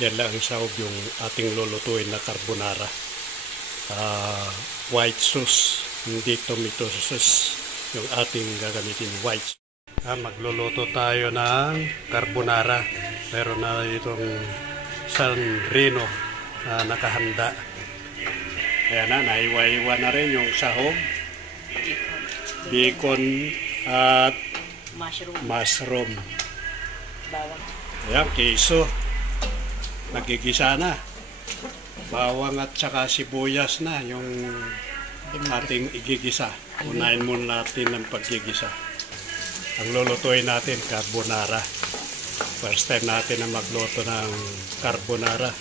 Yan lang ang sahog yung ating lulutuin na carbonara. White sauce, hindi tomato sauce yung ating gagamitin, white sauce. Magluluto tayo ng carbonara. Meron na itong San Reno na nakahanda. Ayan na, naiwa-iwa na rin yung sahog, bacon at mushroom. Bawang. Ayan, keso. Nagigisa na. Bawang at saka sibuyas na yung ating igigisa. Unahin muna natin ang paggigisa. Ang lulutuin natin, carbonara. First time natin na magluto ng carbonara.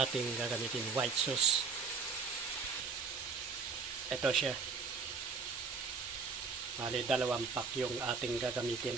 Ating gagamitin white sauce. Ito siya. Bali, 2 pack yung ating gagamitin.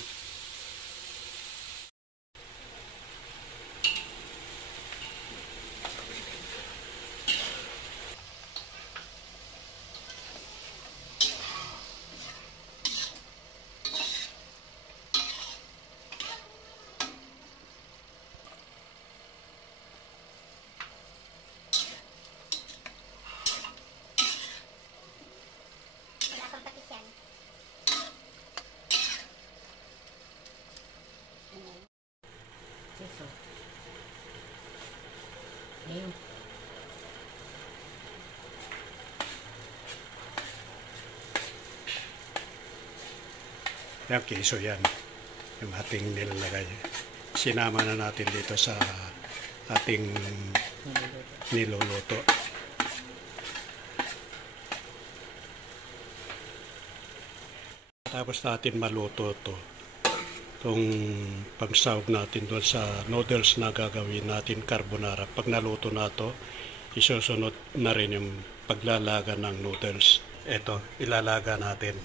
Ayun. Yan, keso yan. Yung ating nilalagay. Sinama na natin dito sa ating niluluto. Tapos natin maluto ito. Itong pagsahog natin doon sa noodles na gagawin natin carbonara. Pag naluto na ito, isusunod na rin yung paglalaga ng noodles. Ito, ilalaga natin.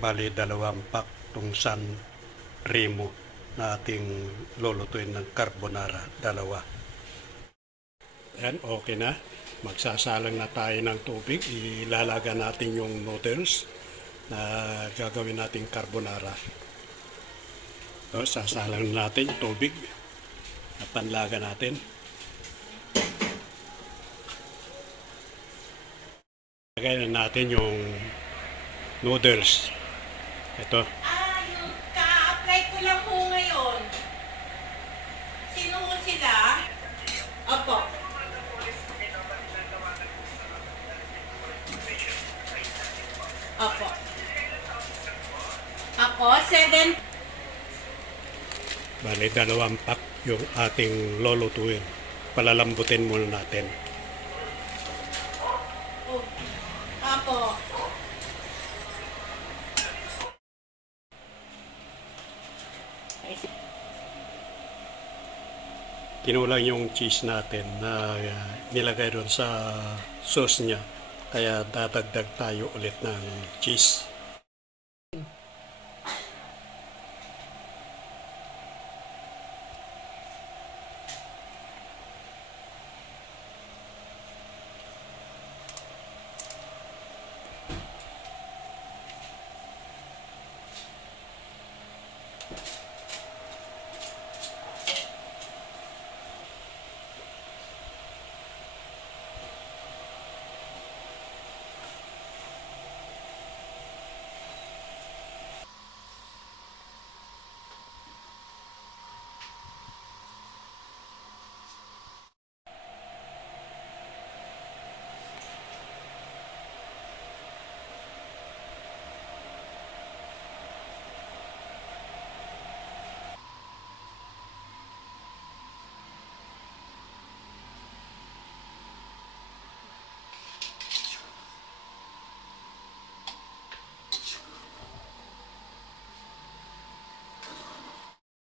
Bali, 2 pack itong San Remo na ating lulutuin ng carbonara. 2. Ayan, okay na. Magsasalang na tayo ng tubig. Ilalaga natin yung noodles na gagawin nating carbonara. So, sasalang natin yung tubig na panlaga natin. Lagay na natin yung noodles. Ito. Yung ka-apply ko lang po ngayon. Sino ho sila? Opo. Opo. Ako, 7. Bali, 2 pack yung ating lulutuin. Palalambutin muna natin. Oh. Opo. Kinulang yung cheese natin na nilagay doon sa sauce niya. Kaya dadagdag tayo ulit ng cheese.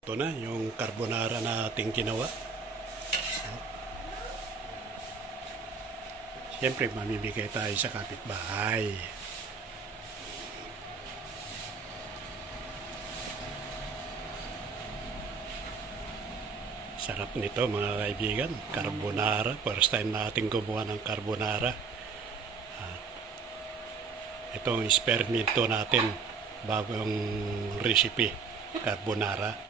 Ito na yung carbonara na ating ginawa. Siyempre, mamimigay tayo sa kapitbahay. Sarap nito mga kaibigan. Carbonara. First time natin gumawa ng carbonara. Ito ang espermento natin. Bagong recipe. Carbonara.